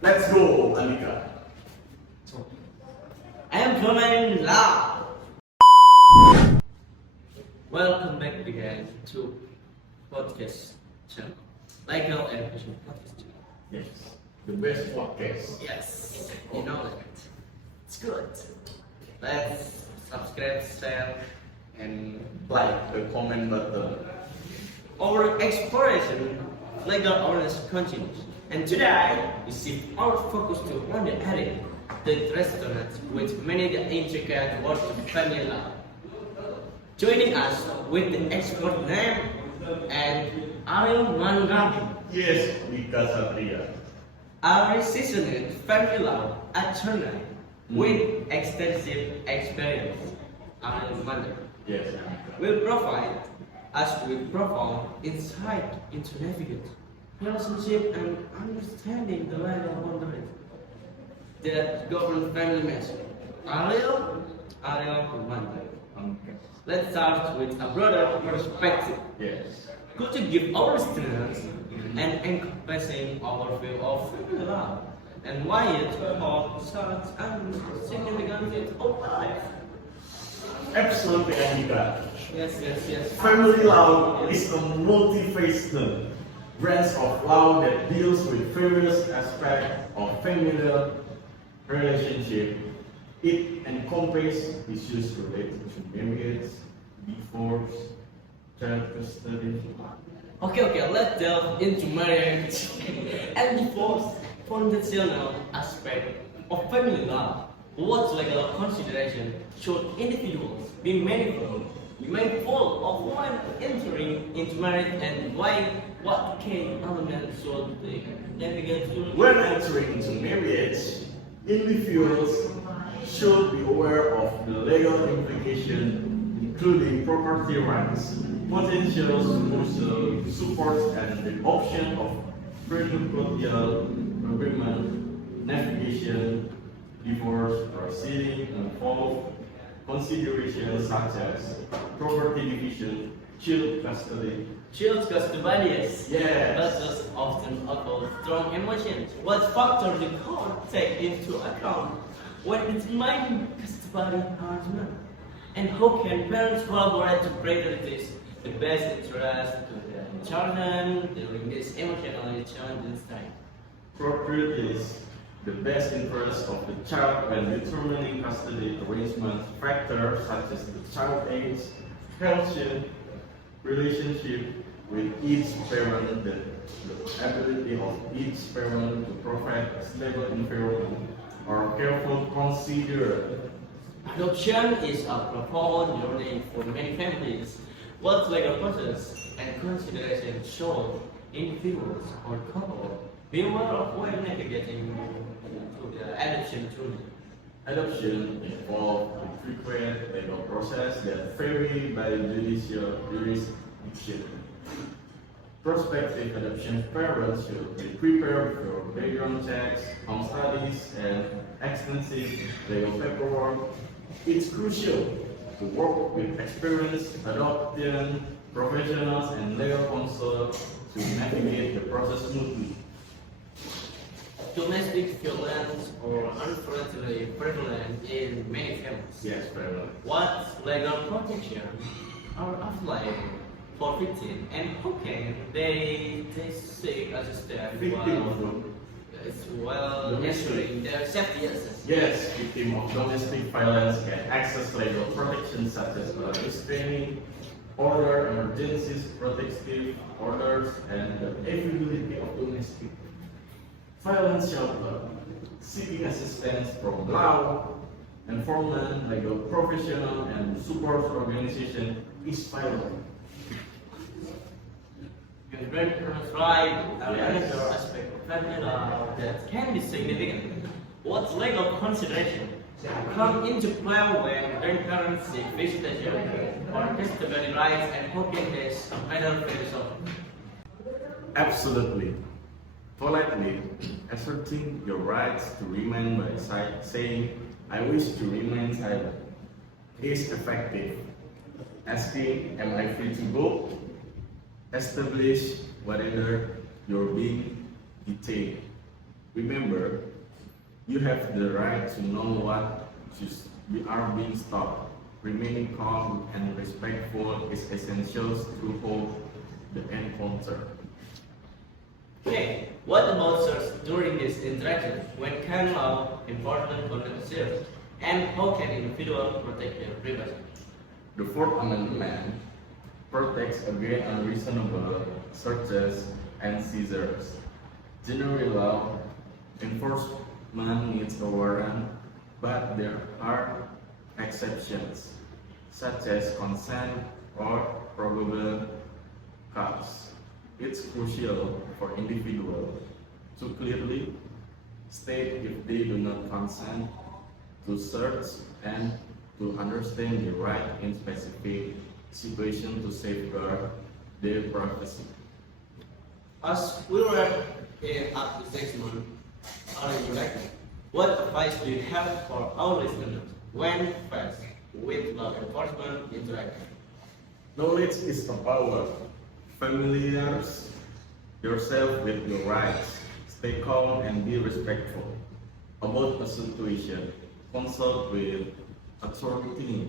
Let's go, Anika. I am Roman Lau. Welcome back again to podcast channel. Like our education podcast channel. Yes, the best podcast. Yes, you know that. It's good. Let's subscribe, share, and Like the comment button. our exploration legal awareness continues. And today we shift our focus to one area, the restaurant, with many the intricate words of family law. Joining us with the expert name and Ariel Manrabi, Yes, Nika Satria. our seasoned family law attorney with extensive experience. Ariel Manrabi Yes, Anika. will provide us with profound insight into navigate relationship and understanding the legal boundaries that govern family matters. Ariel Manrabi. Okay. Let's start with a broader perspective. Yes. Could you give our students an encompassing overview of family law and why it holds such a significance in our life? Absolutely, Anika. Yes. Family law is a multifaceted branch of law that deals with various aspects of familial relationship. It encompasses issues related to marriage, divorce, child custody. Okay, let's delve into marriage and divorce foundational aspect of family law. What legal consideration should individuals be mindful of when entering into marriage and why what key elements should they navigate through? When entering into marriage, individuals should be aware of the legal implications, including property rights, potential social support, and the option of prenuptial agreement, navigation, divorce proceeding involve considerations such as property division, child custody. Child custody, yes. Yes. But just often involve strong emotions. What factors the court take into account when determining custody arrangement? And how can parents collaborate to prioritize the best interest to the children during this emotionally challenging time? Priorities the best interest of the child when determining custody arrangement factors such as the child age, health, relationship with each parent, the ability of each parent to provide a stable environment, are careful considered. Adoption is a profound journey for many families. What legal process and consideration should individuals or couple be aware of when navigating to the adoption journey? Adoption involves a frequent legal process that vary by judicial jurisdiction. Prospective adoption parents should be prepared for background checks, home studies, and extensive legal paperwork. It's crucial to work with experienced adoption professionals and legal counsel to navigate the process smoothly. Domestic violence or unfortunately prevalent in many families. Yes, very well. What legal protection are applied for victims and how can they seek assistance while ensuring their safety access? Yes, victims of domestic violence can access legal protection such as a restraining order, emergencies, protective orders, and the availability of domestic violence shelter. Seeking assistance from law enforcement, legal professional, and support organization is vital. Your grandparents' right are another aspect of family law that can be significant. What legal consideration come into play when grandparents seek visitation or custody rights and how can this matter for yourself? Absolutely. Politely asserting your rights to remain by saying, I wish to remain silent, is effective. Asking, am I free to go? Establish whether you're being detained, Remember, you have the right to know what you are being stopped. Remaining calm and respectful is essential to hold the encounter. Okay, what about search during this interaction when can law enforcement conduct search and how can individuals protect their privacy? The Fourth Amendment protects against unreasonable searches and seizures. General law enforcement needs a warrant, but there are exceptions, such as consent or probable cause. It's crucial for individuals to clearly state if they do not consent to search and to understand the right in specific situations to safeguard their privacy. As we wrap up the section on interaction, what advice do you have for our listeners when faced with law enforcement interaction? Knowledge is a power. Familiarize yourself with your rights. Stay calm and be respectful about a situation. Consult with authority.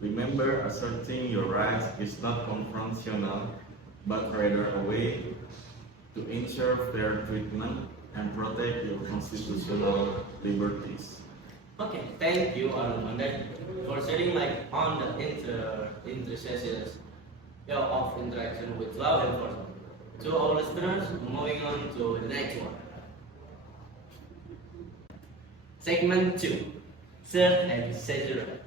Remember, asserting your rights is not confrontational, but rather a way to ensure fair treatment and protect your constitutional liberties. Okay, thank you, Armand, for shedding light on the intercessions of interaction with law enforcement. To our listeners, moving on to the next one. Segment 2, Search and Seizure.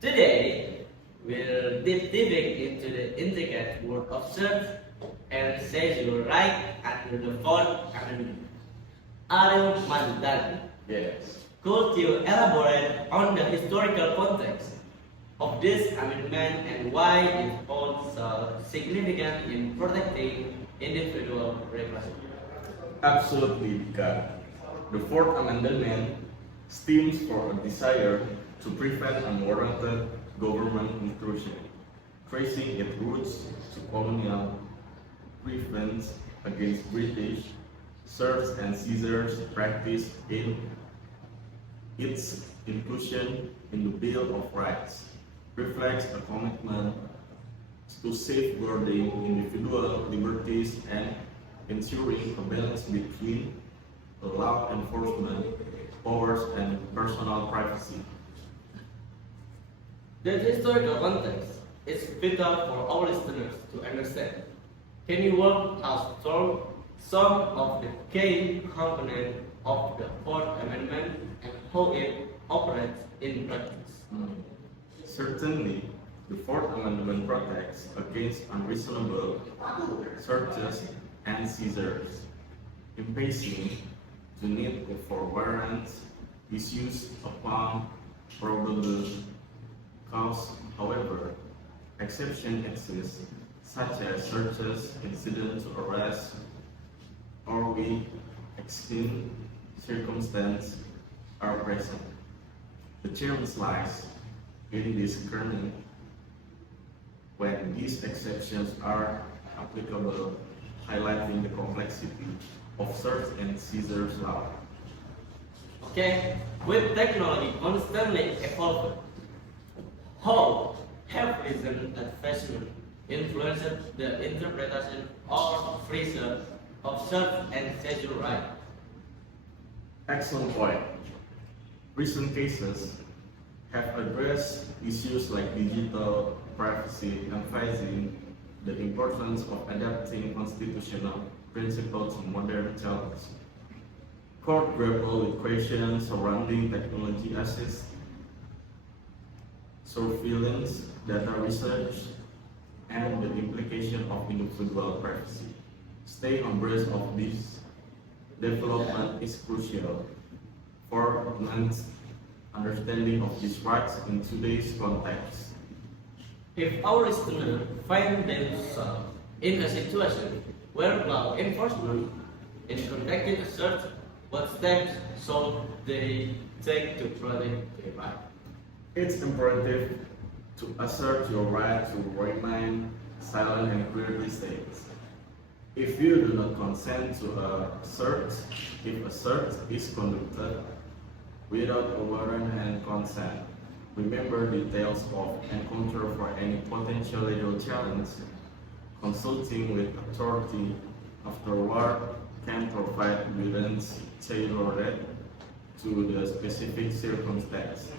Today, we'll deep diving into the intricate world of search and seizure right under the Fourth Amendment. Ariel Mandan, Yes. could you elaborate on the historical context of this amendment and why it holds so significant in protecting individual privacy? Absolutely, Dika. The Fourth Amendment stems for a desire to prevent unwarranted government intrusion, tracing its roots to colonial preference against British search and seizures practiced in its inclusion in the Bill of Rights reflects a commitment to safeguarding individual liberties and ensuring a balance between law enforcement powers and personal privacy. The historical context is vital for our listeners to understand. Can you walk us through some of the key components of the Fourth Amendment and how it operates in practice? Certainly, the Fourth Amendment protects against unreasonable searches and seizures, impacing the need for warrants issues upon probable cause. However, exceptions exist, such as searches, incident to arrest, or with extreme circumstances are present. The challenge lies in discerning when these exceptions are applicable, highlighting the complexity of search and seizures law. Okay, with technology constantly evolving, how have recent advancements influenced the interpretation of free search of search and seizure right? Excellent point. Recent cases have addressed issues like digital privacy, emphasizing the importance of adapting constitutional principles to modern challenges. Court grapple with questions surrounding technology assist, surveillance, data research, and the implication of individual privacy. Staying abreast of this development is crucial for one's understanding of these rights in today's context. If our listeners find themselves in a situation where law enforcement is conducting a search, what steps should they take to protect their right? It's imperative to assert your right to remain silent and clearly state. If you do not consent to a search, if a search is conducted without a warrant and consent, remember details of encounter for any potential legal challenge. Consulting with authority afterward can provide guidance tailored to the specific circumstance.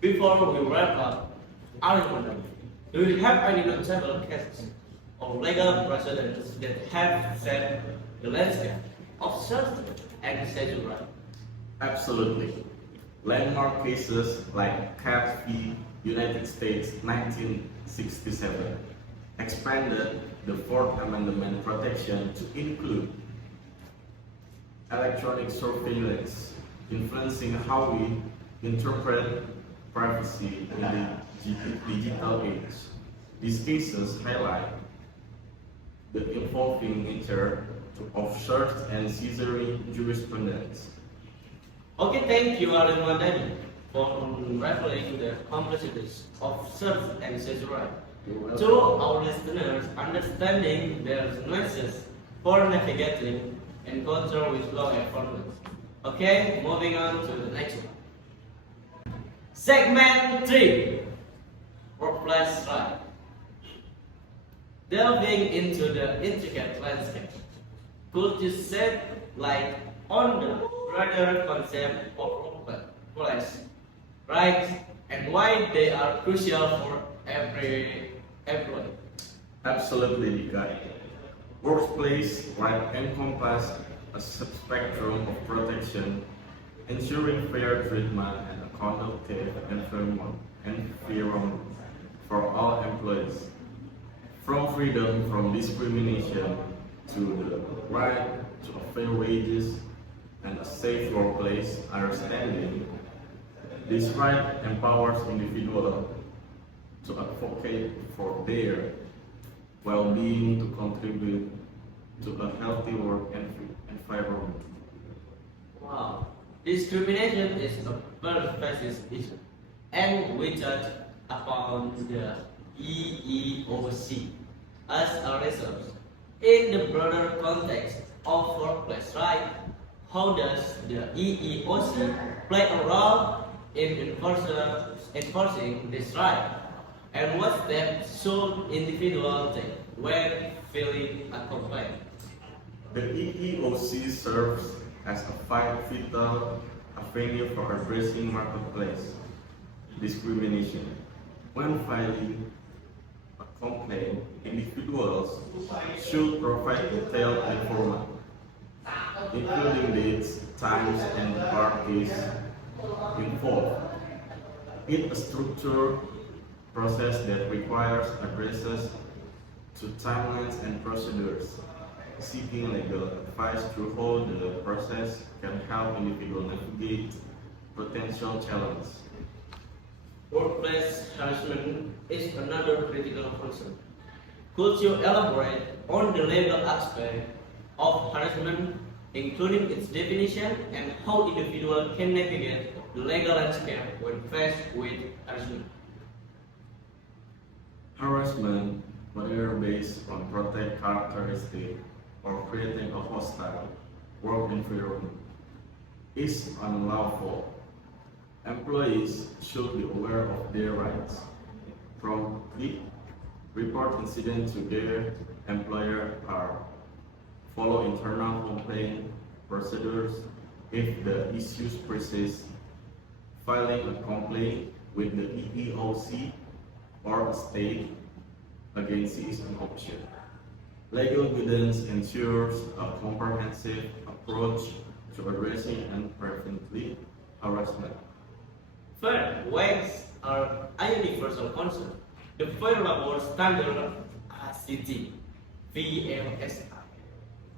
Before we wrap up, I wonder, do you have any notable cases or legal precedents that have set the landscape of search and seizure right? Absolutely. Landmark cases like Cat v. United States 1967 expanded the Fourth Amendment protection to include electronic surveillance, influencing how we interpret privacy in the digital age. These cases highlight the evolving nature of search and seizure jurisprudence. Okay, thank you, Arun Mandani, for revealing the complexities of search and seizure right. To our listeners, understanding their nuances for navigating encounter with law enforcement. Okay, moving on to the next one. Segment 3, Workplace Right. Delving into the intricate landscape, could you shed light on the broader concept of workplace rights and why they are crucial for every employee? Absolutely, Dika. Workplace rights encompass a spectrum of protection, ensuring fair treatment and a conducive environment for all employees. From freedom from discrimination to the right to a fair wages and a safe workplace understanding, this right empowers individuals to advocate for their well-being to contribute to a healthy work environment. Wow, discrimination is a pervasive issue, and we touch upon the EEOC as a resource. In the broader context of workplace right, how does the EEOC play a role in enforcing this right? And what steps should individuals take when filing a complaint? The EEOC serves as a vital avenue for addressing marketplace discrimination. When filing a complaint, individuals should provide detailed information, including dates, times, and the parties involved. It's a structured process that requires addresses to timelines and procedures. Seeking legal advice through how the process can help individuals navigate potential challenges. Workplace harassment is another critical concern. Could you elaborate on the legal aspect of harassment, including its definition and how individuals can navigate the legal landscape when faced with harassment? Harassment, whether based on protected characteristics or creating a hostile work environment, is unlawful. Employees should be aware of their rights. From the report incident to their employer or follow internal complaint procedures if the issues persist. Filing a complaint with the EEOC or a state agency is an option. Legal guidance ensures a comprehensive approach to addressing and preventing harassment. Fair wages are a universal concern. The Fair Labor Standard ACT VLSI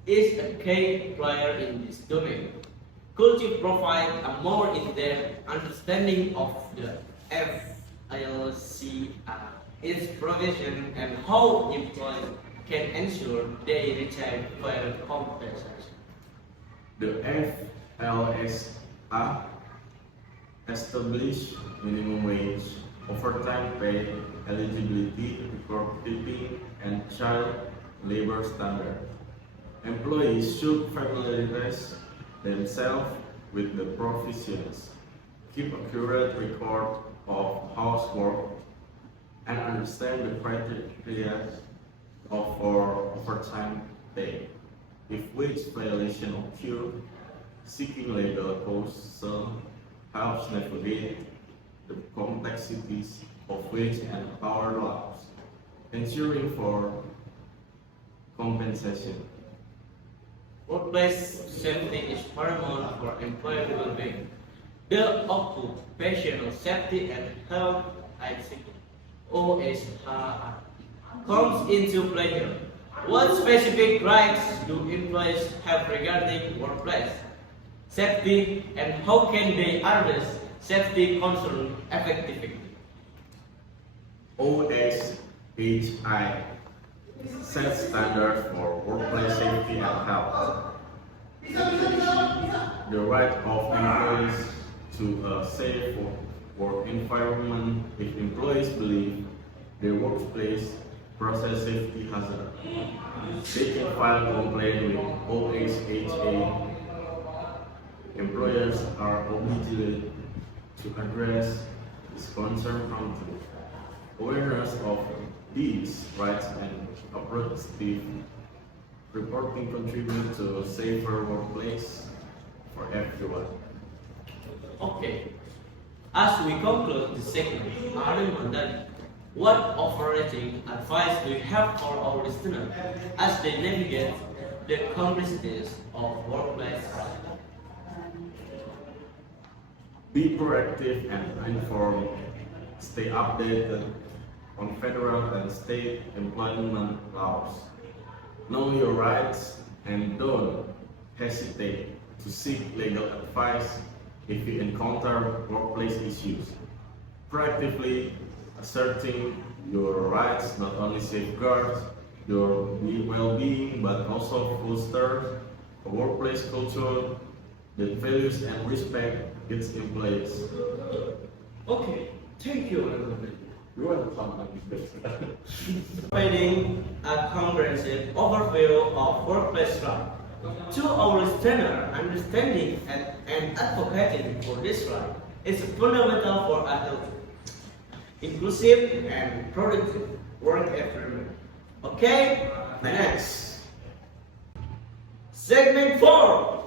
is a key player in this domain. Could you provide a more in-depth understanding of the FLCI, its provision, and how employees can ensure they receive fair compensation? The FLSA establish minimum wage, overtime pay, eligibility, record keeping, and child labor standard. Employees should familiarize themselves with the provisions, keep accurate record of housework, and understand the criteria for overtime pay. If wage violation occur, seeking legal counsel helps navigate the complexities of wage and power laws, ensuring for compensation. Workplace safety is paramount for employee well-being. The Occupational Safety and Health Act OSHA comes into play here. What specific rights do employees have regarding workplace safety, and how can they address safety concerns effectively? OSHI sets standards for workplace safety and health. The right of employees to a safe work environment if employees believe their workplace process safety hazard. They can file a complaint with OSHA. Employers are obligated to address this concern promptly. Awareness of these rights and proactive reporting contribute to a safer workplace for everyone. Okay, as we conclude this segment, Arun Mandani, what overarching advice do you have for our listeners as they navigate the complexities of workplace life? Be proactive and informed. Stay updated on federal and state employment laws. Know your rights and don't hesitate to seek legal advice if you encounter workplace issues. Proactively asserting your rights not only safeguards your well-being but also fosters a workplace culture that values and respects its employees. Okay, thank you, everybody. You want to come Providing a comprehensive overview of workplace life. To our listener, understanding and advocating for this right is fundamental for a healthy, inclusive, and productive work environment. Okay, next. Segment 4.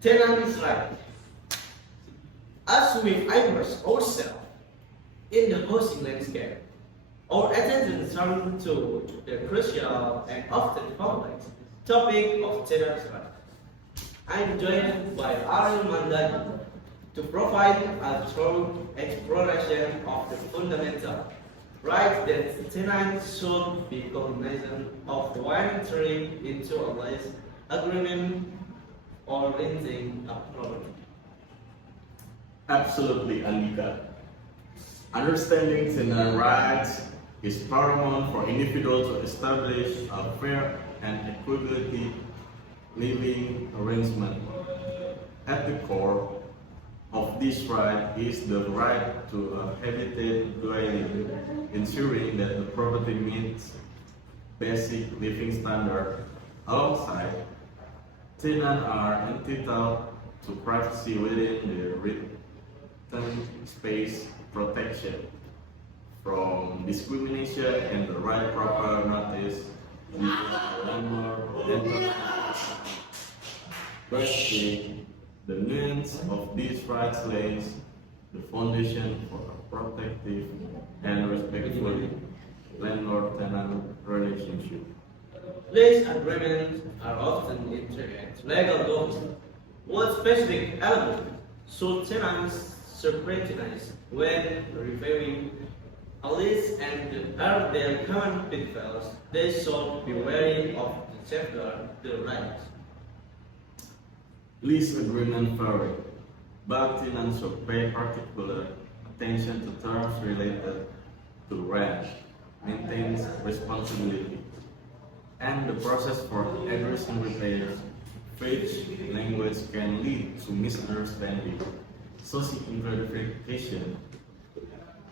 Tenants' right. As we immerse ourselves in the housing landscape, our attention turns to the crucial and often complex topic of tenants' right. I am joined by Arun Mandani to provide a thorough exploration of the fundamental rights that tenants should be cognizant of when entering into a lease agreement or renting a property. Absolutely, Andika. Understanding tenant rights is paramount for individuals to establish a fair and equitable living arrangement. At the core of this right is the right to a habited dwelling, ensuring that the property meets basic living standards. Alongside, tenants are entitled to privacy within the written space, protection from discrimination, and the right proper notice to a landlord. Firstly, the means of these rights lays the foundation for a protective and respectful landlord-tenant relationship. Lease agreements are often intricate legal documents. What specific elements should tenants scrutinize when reviewing a lease, and are there common pitfalls they should be wary of to safeguard their rights? Lease agreement vary, but tenants should pay particular attention to terms related to rent, maintenance responsibility, and the process for addressing repairs. Which language can lead to misunderstanding, so seeking clarification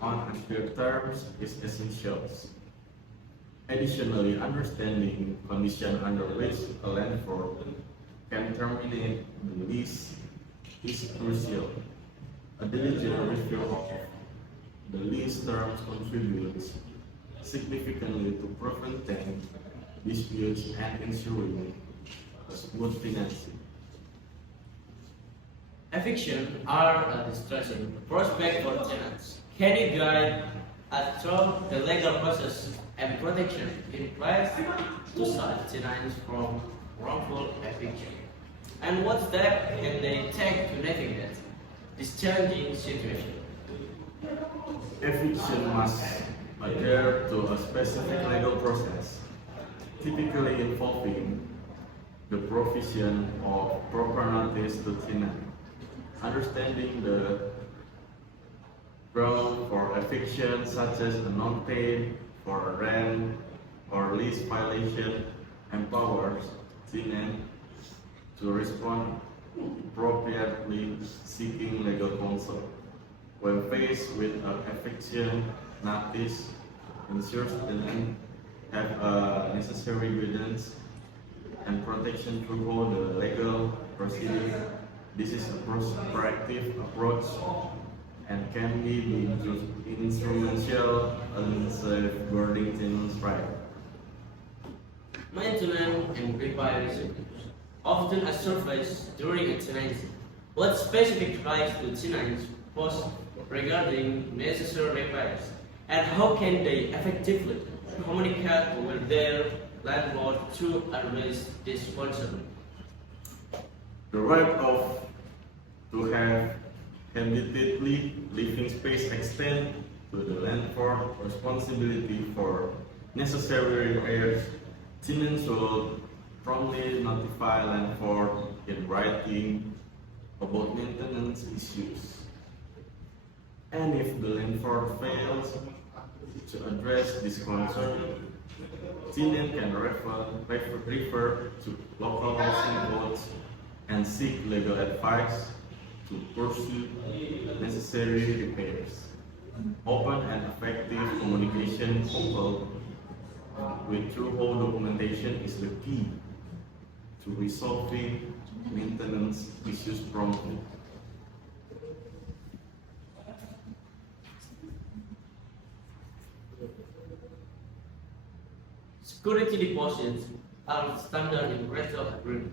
on unclear terms is essential. Additionally, understanding conditions under which a landlord can terminate the lease is crucial. A diligent review of the lease terms contributes significantly to preventing disputes and ensuring a smooth financing. Eviction are a distressing prospect for tenants. Can you guide us through the legal process and protection in place to save tenants from wrongful eviction? And what steps can they take to navigate this challenging situation? Eviction must adhere to a specific legal process, typically involving the provision of proper notice to tenant. Understanding the ground for eviction, such as a non-paid for rent or lease violation, empowers tenant to respond appropriately, seeking legal counsel. When faced with an eviction notice, ensures tenant have necessary guidance and protection through all the legal proceedings. This is a proactive approach and can be instrumental in safeguarding tenants' rights. Maintenance and repairs often are surfaced during a tenancy. What specific rights do tenants possess regarding necessary repairs, and how can they effectively communicate with their landlord to address this concern? The right to have habitedly living space extend to the landlord responsibility for necessary repairs. Tenants should promptly notify landlord in writing about maintenance issues. And if the landlord fails to address this concern, tenant can refer to local housing codes and seek legal advice to pursue necessary repairs. Open and effective communication coupled with thorough documentation is the key to resolving maintenance issues promptly. Security deposits are standard in rental agreements.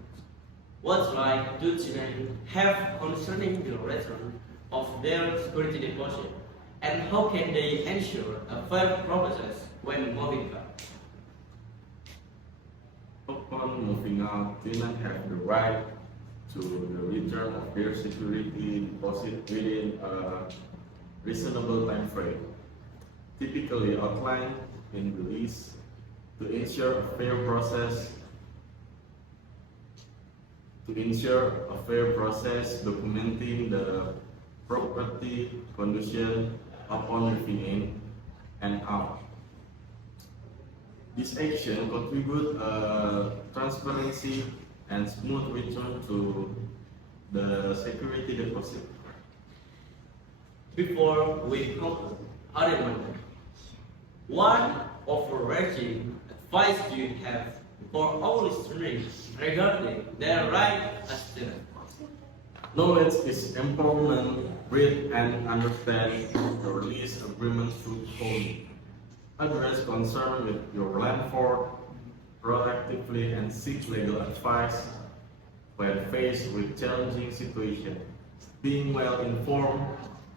What right do tenants have concerning the return of their security deposit, and how can they ensure a fair process when moving out? Upon moving out, tenants have the right to the return of their security deposit within a reasonable time frame, typically outlined in the lease, to ensure a fair process. Documenting the property condition upon moving in and out. This action contributes transparency and smooth return to the security deposit. Before we conclude, Ariman, what overarching advice do you have for our listeners regarding their right as tenants? Knowledge is empowerment. Read and understand the lease agreement fully. Address concern with your landlord proactively and seek legal advice when faced with challenging situations. Being well informed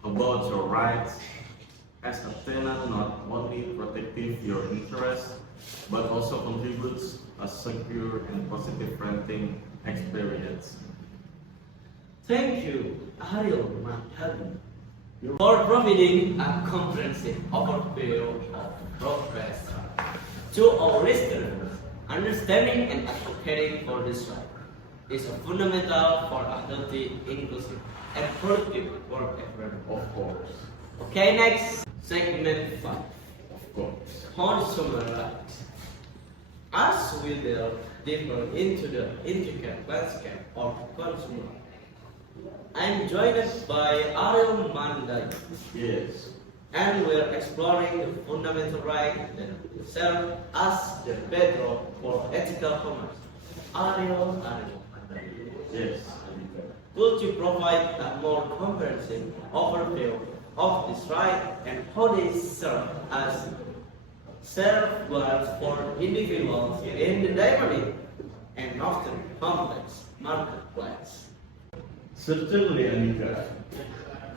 about your rights as a tenant not only protects your interests but also contributes a secure and positive renting experience. Thank you, Ariel Madhavi, for providing a comprehensive overview of progress to our listeners. Understanding and advocating for this right is fundamental for a healthy, inclusive, and productive work environment. Of course. Okay, next segment 5. Of course. Consumer rights. As we delve deeper into the intricate landscape of consumer rights, I'm joined by Ariel Mandai, Yes. and we're exploring the fundamental right that serve as the bedrock for ethical commerce. Ariel, Yes. could you provide a more comprehensive overview of this right and how they serve as safeguards for individuals in the dynamic and often complex marketplace? Certainly, Anika.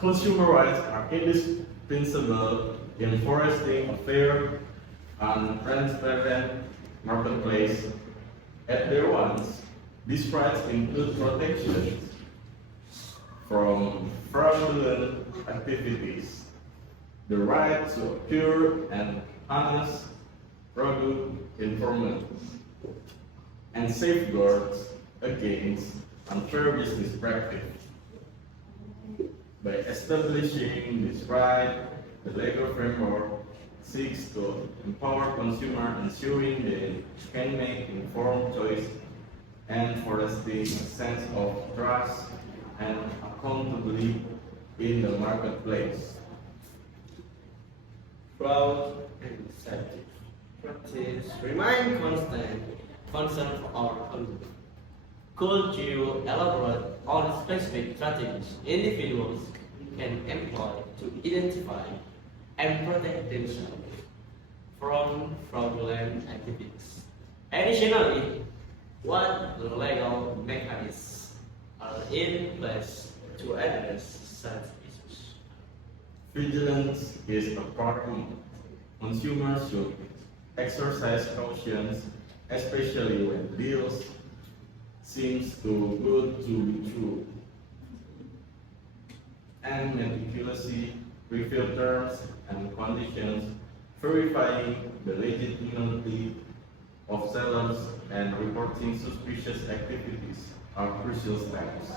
Consumer rights are indispensable in fostering a fair and transparent marketplace. At their ones, these rights include protections from fraudulent activities, the right to a pure and honest product information, and safeguards against unfair business practice. By establishing this right, the legal framework seeks to empower consumers, ensuring they can make informed choice and fostering a sense of trust and accountability in the marketplace. Fraud and deceptive practice remain constant concern for our community. Could you elaborate on specific strategies individuals can employ to identify and protect themselves from fraudulent activities? Additionally, what legal mechanisms are in place to address such issues? Vigilance is a paramount. Consumers should exercise caution, especially when deals seems too good to be true, and meticulously review terms and conditions, verifying the legitimacy of sellers and reporting suspicious activities are crucial steps.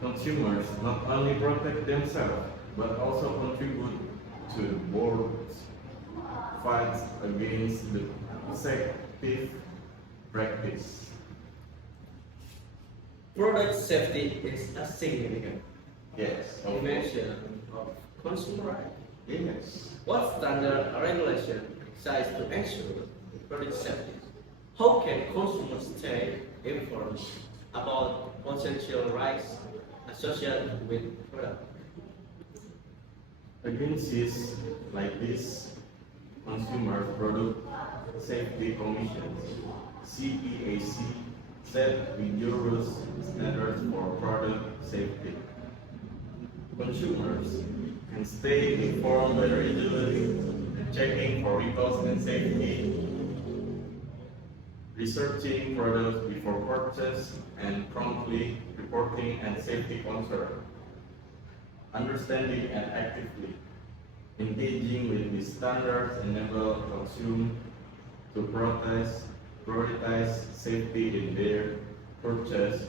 Consumers not only protect themselves but also contribute to the board's fight against the deceptive practice. Product safety is a significant Yes. dimension of consumer rights. Yes. What standard regulation exists to ensure product safety? How can consumers stay informed about potential risks associated with product? Agencies like this, Consumer Product Safety Commission, CPAC, set rigorous standards for product safety. Consumers can stay informed by regularly checking for recalls and safety, researching products before purchase, and promptly reporting and safety concern. Understanding and actively engaging with these standards enable consumers to prioritize safety in their purchase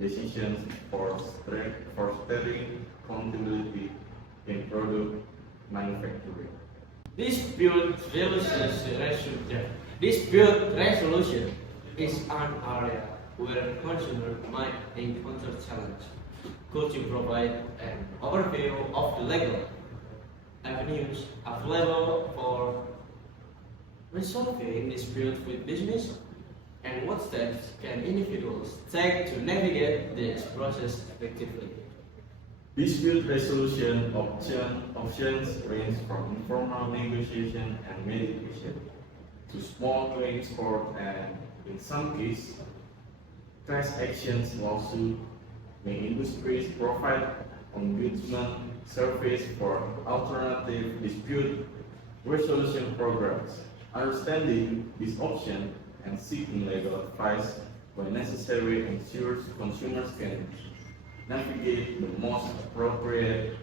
decisions for fostering accountability in product manufacturing. Dispute resolution is an area where consumers might encounter challenge. Could you provide an overview of the legal avenues available for resolving disputes with business, and what steps can individuals take to navigate this process effectively? Dispute resolution options range from informal negotiation and mediation to small claims court and, in some cases, class actions lawsuit. May industries provide ombudsman service for alternative dispute resolution programs. Understanding this option and seeking legal advice when necessary ensures consumers can navigate the most appropriate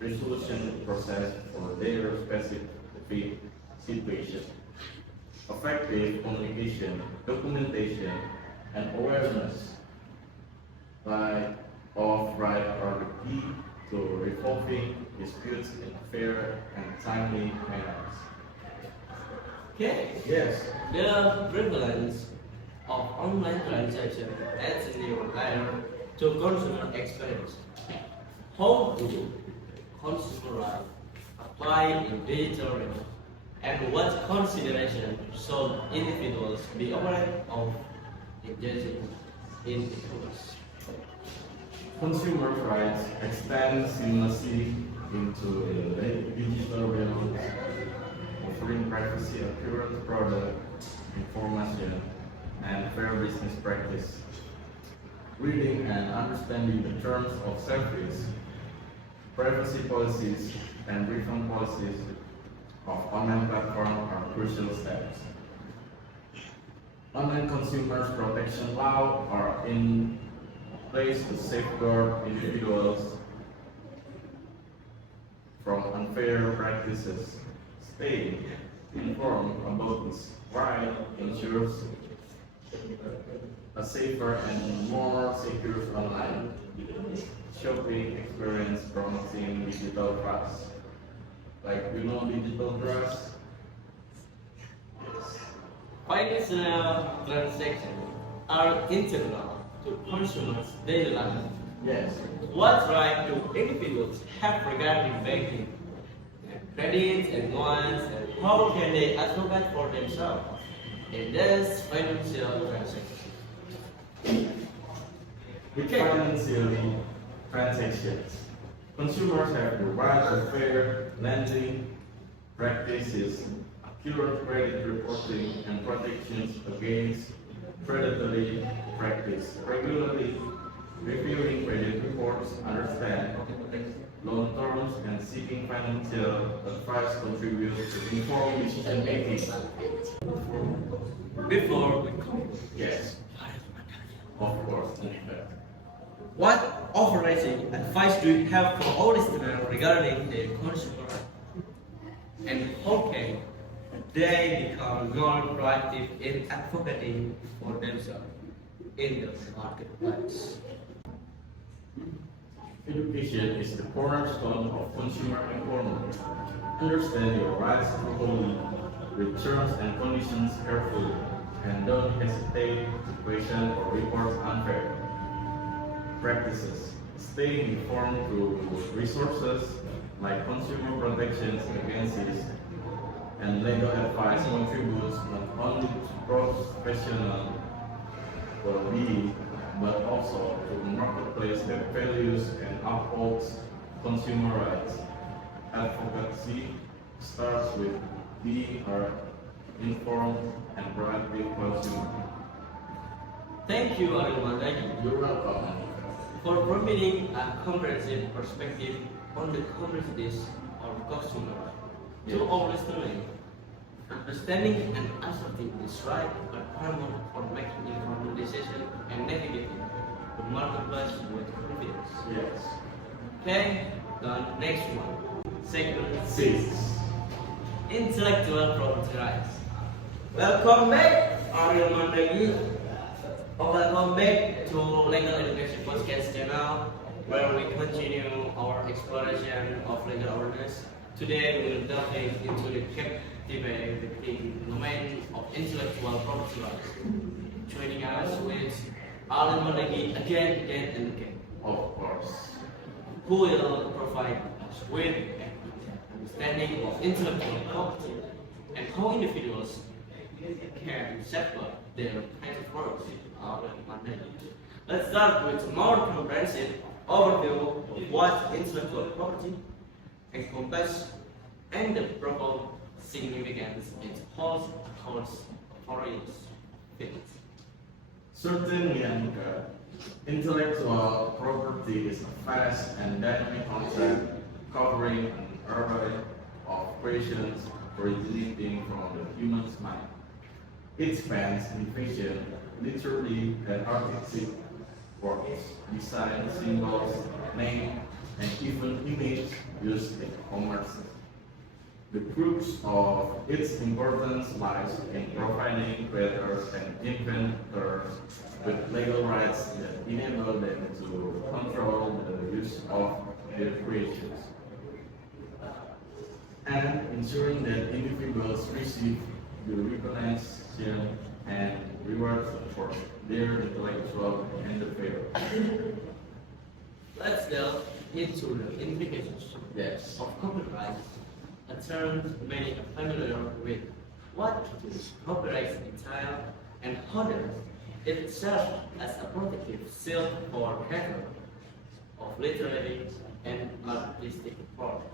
resolution process for their specific situation. Effective communication, documentation, and awareness of right are the key to resolving disputes in a fair and timely manner. Okay. Yes. The prevalence of online transactions adds a new layer to consumer experience. How do consumer rights apply in digital realm, and what consideration should individuals be aware of engaging in e-commerce? Consumer rights extend seamlessly into the digital realm, offering privacy, accurate product information, and fair business practice. Reading and understanding the terms of service, privacy policies, and refund policies of online platforms are crucial steps. Online consumers protection law are in place to safeguard individuals from unfair practices. Staying informed about this right ensures a safer and more secure online shopping experience, promoting digital trust. Like digital trust. Financial transactions are integral to consumers' daily life. Yes. What right do individuals have regarding banking, credit, and loans, and how can they advocate for themselves in this financial transaction? With financial transactions, consumers have the right to fair lending practices, accurate credit reporting, and protections against predatory practice. Regularly reviewing credit reports, understand loan terms, and seeking financial advice contribute to informed decision making. Before we go, Yes, of course. what overarching advice do you have for all listeners regarding the consumer right? And how can they become more proactive in advocating for themselves in the marketplace? Education is the cornerstone of consumer empowerment. Understand your rights properly, read terms and conditions carefully, and don't hesitate to question or report unfair practices. Staying informed through resources like consumer protections agencies and legal advice contributes not only to professional well-being but also to a marketplace that values and upholds consumer rights. Advocacy starts with being an informed and proactive consumer. Thank you, Aril Mandagi, You're welcome. for providing a comprehensive perspective on the complexities of consumer rights. To our listeners, understanding and asserting this right are paramount for making informed decisions and navigating the marketplace with confidence. Yes. Okay, the next one. Segment 6. Intellectual property rights. Welcome back, Ariel Mandagi. Welcome back to Legal Education Podcast channel, where we continue our exploration of legal awareness. Today we will delve into the captivating domain of intellectual property rights. Joining us with Ariel Mandagi again and again, Of course. who will provide us with an understanding of intellectual property and how individuals can safeguard their creative works. Let's start with a more comprehensive overview of what intellectual property encompasses and the proper significance it holds across various fields. Certainly, intellectual property is a vast and dynamic concept covering an array of questions originating from the human's mind. It spans innovation, literary and artistic works, design, symbols, name, and even image used in commerce. The crux of its importance lies in providing creators and inventors with legal rights that enable them to control the use of their creations, and ensuring that individuals receive the recognition and rewards for their intellectual endeavor. Let's delve into the implications Yes. of copyright term many are familiar with. What is copyright entail and how does it serve as a protective shield for creators of literary and artistic forms?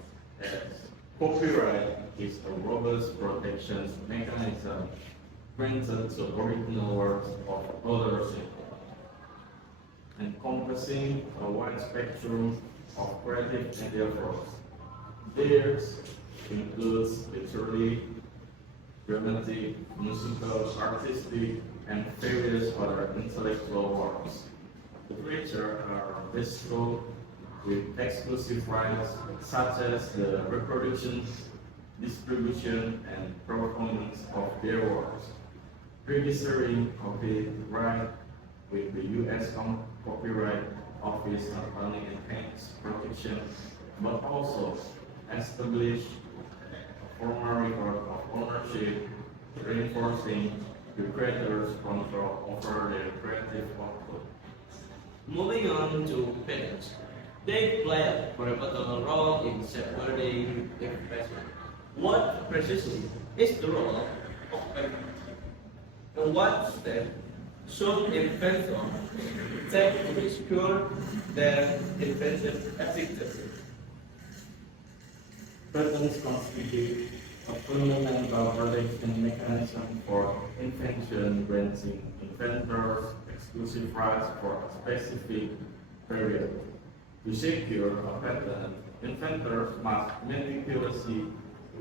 As copyright is a robust protection mechanism granted to original works of others, encompassing a wide spectrum of creative endeavors. Theirs includes literary, dramatic, musical, artistic, and various other intellectual works. The creators are bestowed with exclusive rights such as the reproduction, distribution, and performance of their works, registering copyright with the U.S. Copyright Office not only enhance protection but also establish a formal record of ownership, reinforcing the creator's control over their creative output. Moving on to patents. They play a pivotal role in safeguarding investment. What precisely is the role of patent? And what steps should inventors take to ensure their inventive efficacy? Patents constitute a fundamental protection mechanism for invention, granting inventors exclusive rights for a specific period. To secure a patent, inventors must meticulously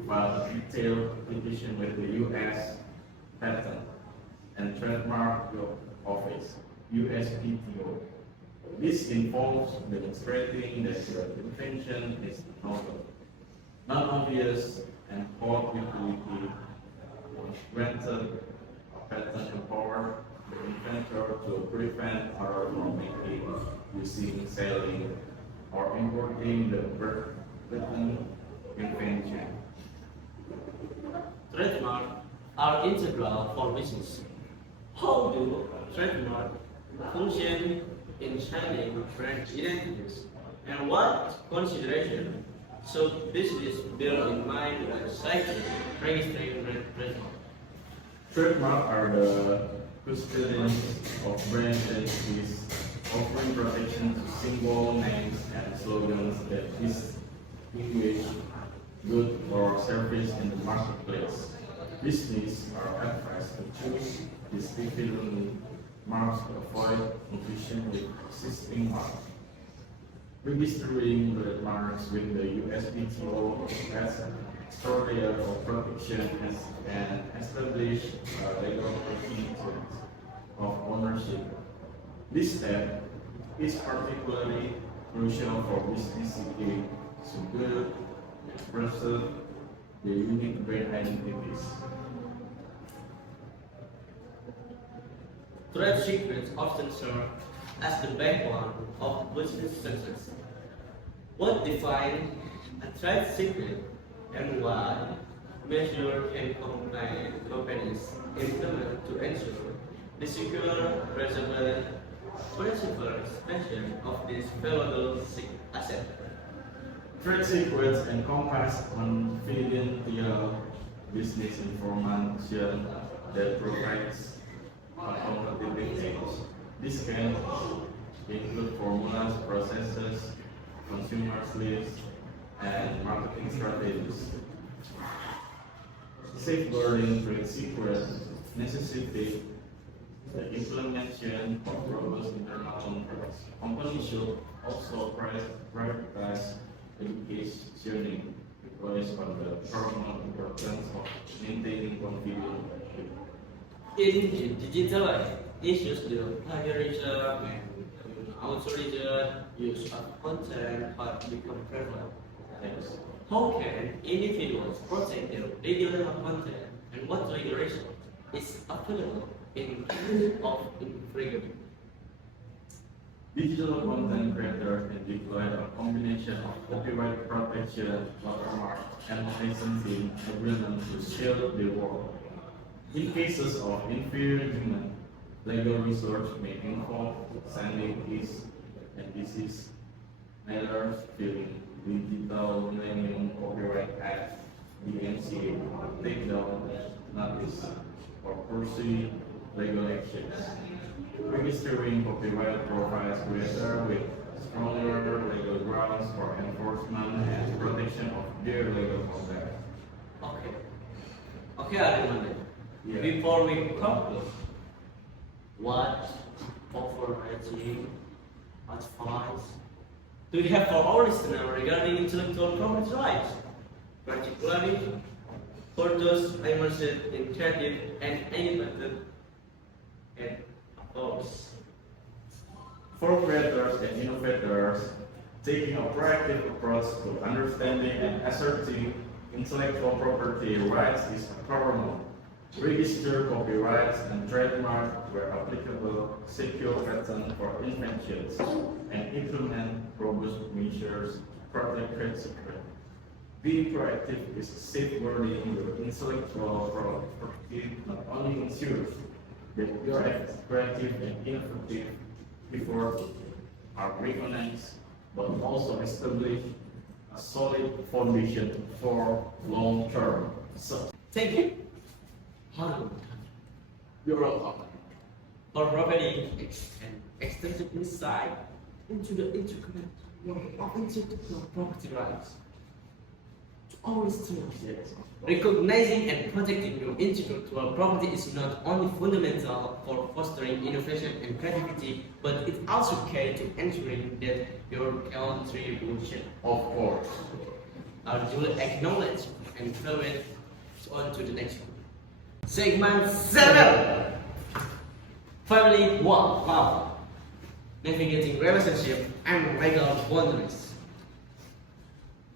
file a detailed petition with the U.S. Patent and Trademark Office (USPTO). This involves demonstrating that your invention is novel, non-obvious, and high utility. Once granted, a patent empowers the inventor to prevent others from making, using, selling, or importing the patent invention. Trademarks are integral for business. How do trademarks function in shining brand identities? And what consideration should business bear in mind when citing registering trademark? Trademarks are the custodians of brand identities, offering protection to symbol names and slogans that distinguish goods or service in the marketplace. Businesses are advised to choose distinctive marks to avoid confusion with existing marks. Registering the marks with the USPTO as extraordinary of protection and establish a legal protection of ownership. This step is particularly crucial for business seeking to build and preserve the unique brand identities. Trade secrets often serve as the backbone of business success. What defines a trade secret and what measures can companies implement to ensure the secure preservation of this valuable asset? Trade secrets encompass confidential business information that provides a competitive edge. This can include formulas, processes, consumer lists, and marketing strategies. Safeguarding trade secrets necessitates the implementation of robust internal controls. Companies should also prioritize educating employees on the paramount importance of maintaining confidentiality. In digital age, issues the plagiarism and unauthorized use of content have become prevalent. Yes. How can individuals protect their digital content and what regulation is available in case of infringement? Digital content creators can deploy a combination of copyright protection, watermark, and licensing agreement to shield their work. In cases of infringement, legal resource may involve sending cease and desist mailers, filing Digital Millennium Copyright Act the NCA take down notice or pursue legal actions. Registering copyright provides creators with stronger legal grounds for enforcement and protection of their legal content. Okay. Okay, Ariman. Yeah. Before we conclude, what overarching advice do you have for our listeners regarding intellectual property rights, particularly for those immersed in creative and animated and arts? For creators and innovators, taking a proactive approach to understanding and asserting intellectual property rights is paramount. Register copyrights and trademarks where applicable, secure patents for inventions, and implement robust measures to protect trade secret. Being proactive is safeguarding your intellectual property not only ensures that your creative and innovative efforts are recognized, but also establish a solid foundation for long-term success. Thank you. Harun, You're welcome. for providing extensive insight into the intricate world of intellectual property rights. To our listeners, Yes. recognizing and protecting your intellectual property is not only fundamental for fostering innovation and creativity, but it also key to ensuring that your contribution Of course. are duly acknowledged and valued. On to the next one. Segment 7. Family One Love. Navigating relationship and legal boundaries.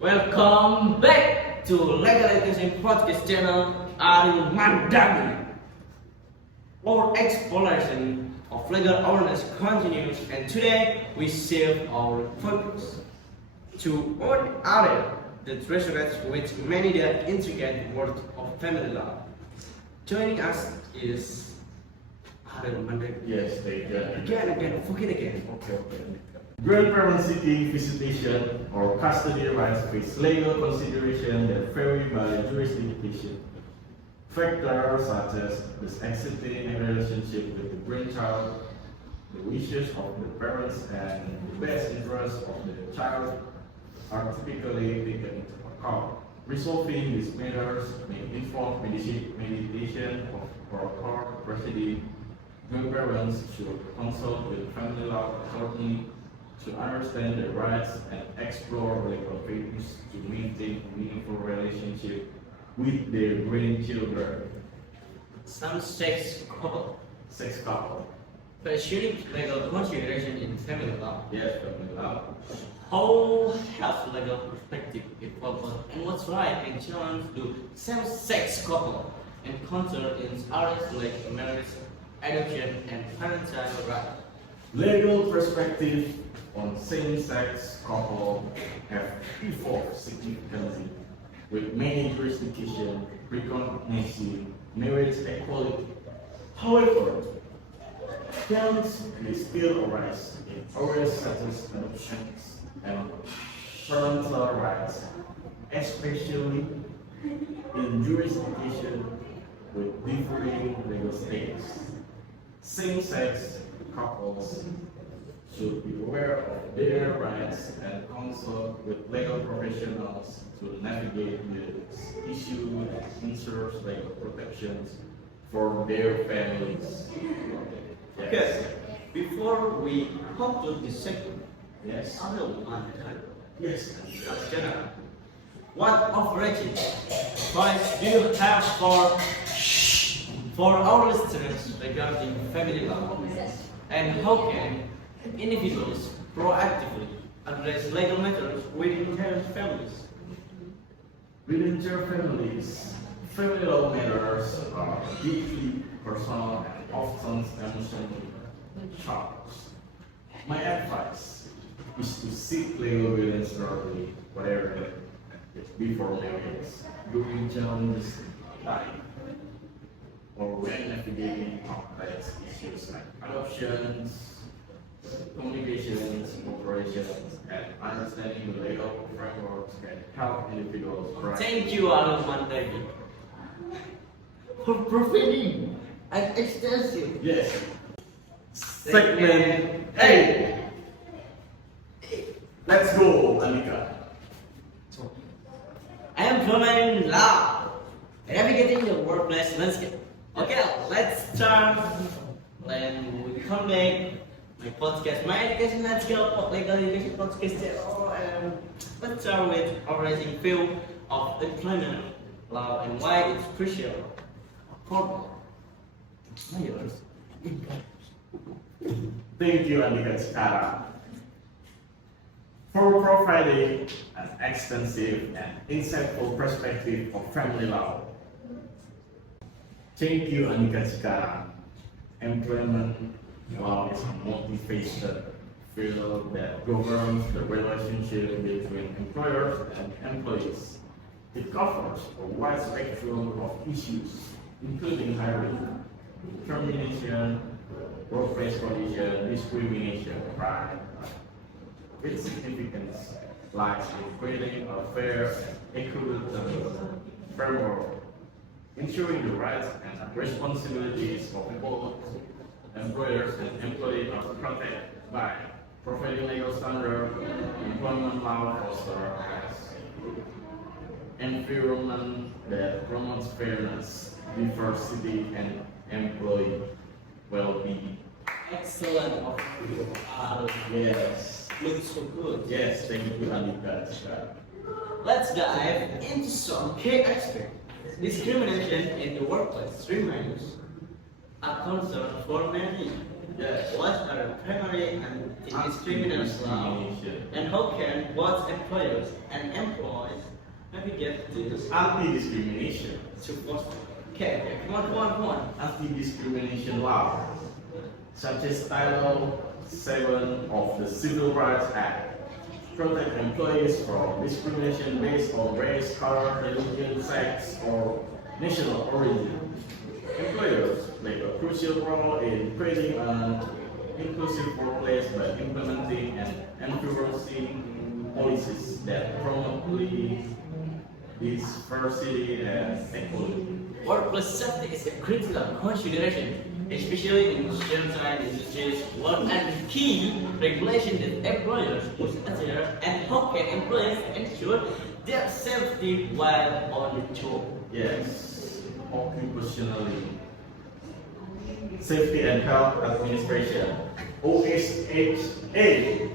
Welcome back to Legal Education Podcast Channel Ari Mandani. Our exploration of legal awareness continues, and today we shift our focus to one area that resonates with many the intricate world of family law. Joining us is Harun Mandani. Yes, they can. Again, again. Okay. Grandparent seeking visitation or custody rights face legal consideration that vary by jurisdiction. Factors such as the existing relationship with the grandchild, the wishes of the parents, and the best interests of the child are typically taken into account. Resolving these matters may involve mediation or court proceeding. Grandparents should consult with family law attorney to understand their rights and explore legal avenues to maintain a meaningful relationship with their grandchildren. Some sex Sex couple. pursuing legal consideration in family law. Yes, family law. How has legal perspective evolved, and what's right and challenge do same-sex couple encounter in areas like marriage, adoption, and parental rights? Legal perspective on same-sex couple have evolved significantly, with many jurisdictions recognizing marriage equality. However, challenges may still arise in areas such as adoptions and parental rights, especially in jurisdictions with differing legal status. Same-sex couples should be aware of their rights and consult with legal professionals to navigate this issue and ensure legal protections for their families. Okay, before we conclude this segment, Yes. I will wonder, Yes. what overarching advice do you have for our listeners regarding family law, and how can individuals proactively address legal matters within their families? Within their families, family law matters are deeply personal and often emotionally charged. My advice is to seek legal guidance early, whatever it is, before marriage, during challenges time, or when navigating complex issues like adoptions, communications, operations, and understanding the legal frameworks can help individuals thrive. Thank you, Arun Mandagi, for providing an extensive Yes. Segment A. Let's go, Anika. employment law, navigating the workplace landscape. Okay, let's start. Then we come back. My podcast, my education, let's go. Legal education podcast. Let's start with organizing field of employment law and why it's crucial for employers. Thank you, Anika Chikara, for providing an extensive and insightful perspective of family law. Thank you, Anika Chikara. Employment law is a multifaceted field that governs the relationship between employers and employees. It covers a wide spectrum of issues, including hiring, termination, workplace condition, discrimination, crime. Its significance lies in creating a fair and equitable framework, ensuring the rights and responsibilities of both employers and employees are protected by providing legal standard, employment law fosters environment that promotes fairness, diversity, and employee well-being. Excellent. Yes. Looks so good. Yes, thank you, Anika. Let's dive into some key aspects. Discrimination in the workplace remains a concern for many. Yes. What are the primary and discrimination law, and how can both employers and employees navigate this Anti-discrimination. to foster? Okay, come on. Anti-discrimination law, such as Title 7 of the Civil Rights Act, protect employees from discrimination based on race, color, religion, sex, or national origin. Employers play a crucial role in creating an inclusive workplace by implementing and enforcing policies that promote diversity and equality. Workplace safety is a critical consideration, especially in certain industries. What are the key regulations that employers must adhere, and how can employees ensure their safety while on the job? Yes, occupationally. Safety and Health Administration, OSHA.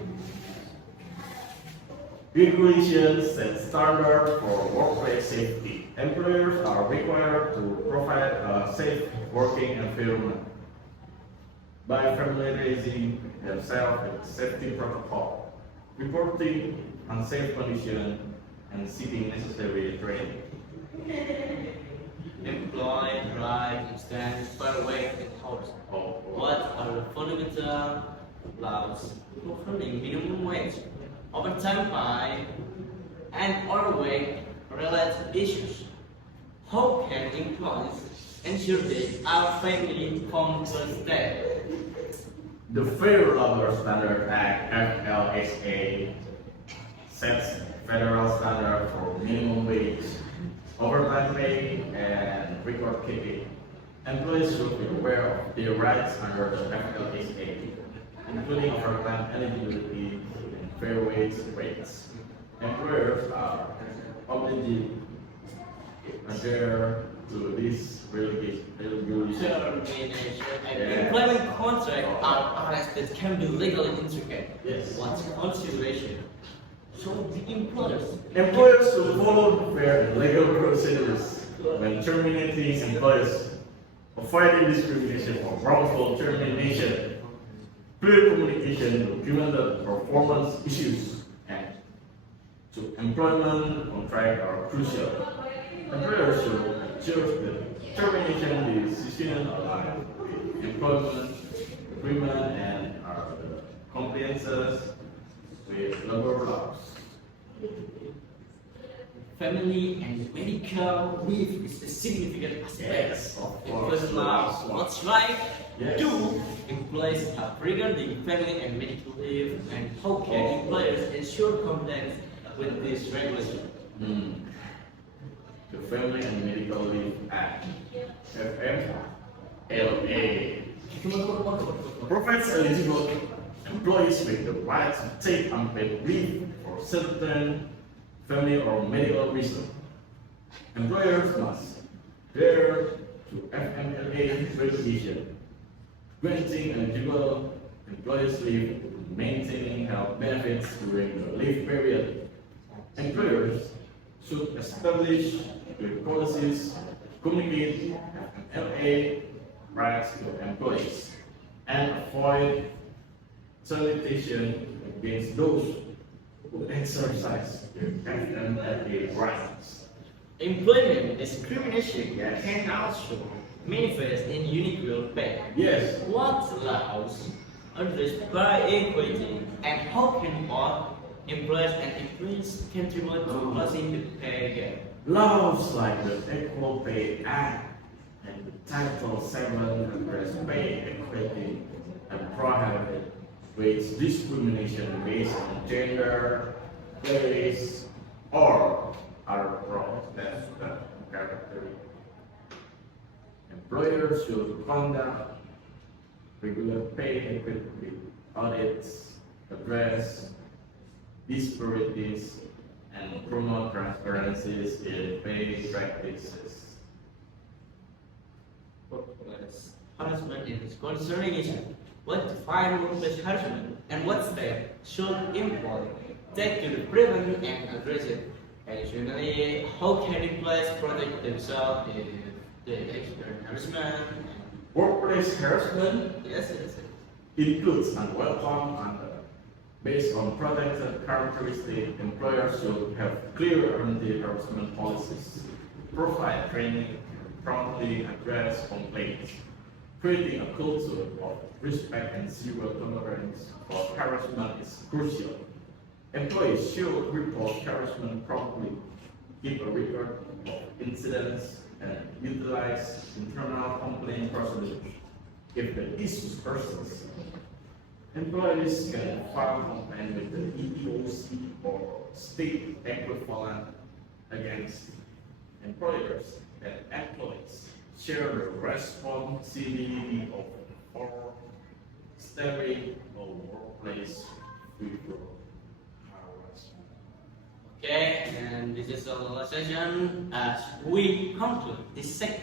Regulations set standards for workplace safety. Employers are required to provide a safe working environment by familiarizing themselves with safety protocol, reporting unsafe conditions, and seeking necessary training. Employee right stands per weight and hours. What are the fundamental laws governing minimum wage, overtime pay, and other wage-related issues? How can employees ensure they are fairly compensated? The Fair Labor Standards Act (FLSA) sets federal standards for minimum wage, overtime pay, and record keeping. Employees should be aware of their rights under the FLSA, including overtime eligibility and fair wage rates. Employers are obligated to adhere to these regulations. Termination and employment contract are arrested can be legally intricate. Yes. What's consideration? So the employers Employers should follow fair and legal procedures when terminating employees, avoiding discrimination or wrongful termination. Clear communication, documented performance issues, and to employment contract are crucial. Employers should ensure that termination decision align with employment agreement and are compliances with labor laws. family and medical leave is a significant aspect Yes, of of course. employment law. What's right? Yes. Do employees have regarding family and medical leave, and how can employers employers ensure compliance with this regulation? Hmm. The Family and Medical Leave Act, FMLA, provides eligible employees with the right to take unpaid leave for certain family or medical reasons. Employers must adhere to FMLA regulation, granting eligible employees leave, maintaining health benefits during the leave period. Employers should establish clear policies, communicate FMLA rights to employees, and avoid solicitation against those who exercise their FMLA rights. Employment discrimination can also manifest in unequal pay. Yes, What laws address pay equity and how can both employers and employees contribute to closing the pay gap? laws like the Equal Pay Act and the Title VII address pay equity and prohibit wage discrimination based on gender, race, or other protest character. Employers should conduct regular pay equity audits, address disparities, and promote transparencies in pay practices. Workplace harassment is concerning issue. What define workplace harassment and what steps should employees take to prevent and address it? Additionally, how can employees protect themselves if they experience harassment? Workplace harassment Yes. includes unwelcome conduct. Based on protected characteristics, employers should have clear anti-harassment policies, provide training, and promptly address complaints. Creating a culture of respect and zero tolerance for harassment is crucial. Employees should report harassment promptly, keep a record of incidents, and utilize internal complaint procedures. If the issue persists, employees can file complaint with the EEOC or state equivalent against employers and employees. Share the responsibility of steering a workplace free from harassment. Okay, and this is the last session as we conclude this segment.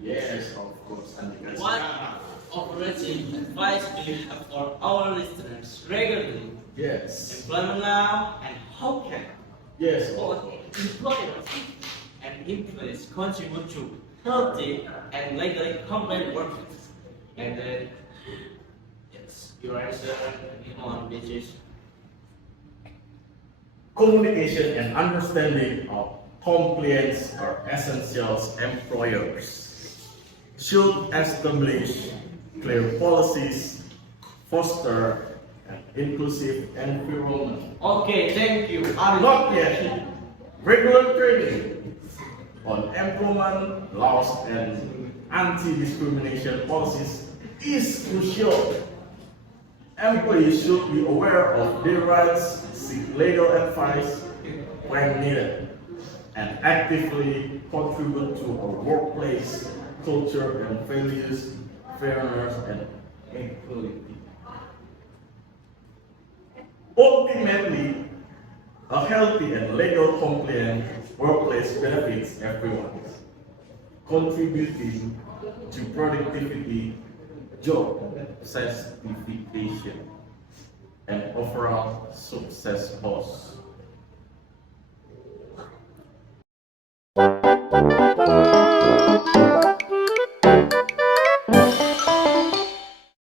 Yes, of course. And What operating advice do you have for our listeners regarding yes, employment law and how can yes, both employers and employees contribute to healthy and legally compliant workplaces? And then, yes, your answer on this is communication and understanding of compliance are essentials. Employers should establish clear policies, foster an inclusive environment. okay. Thank you. Not yet. Regular training on employment laws and anti-discrimination policies is crucial. Employees should be aware of their rights, seek legal advice when needed, and actively contribute to a workplace culture and values fairness and equality. Ultimately, a healthy and legal compliant workplace benefits everyone, contributing to productivity, job satisfaction, and overall success.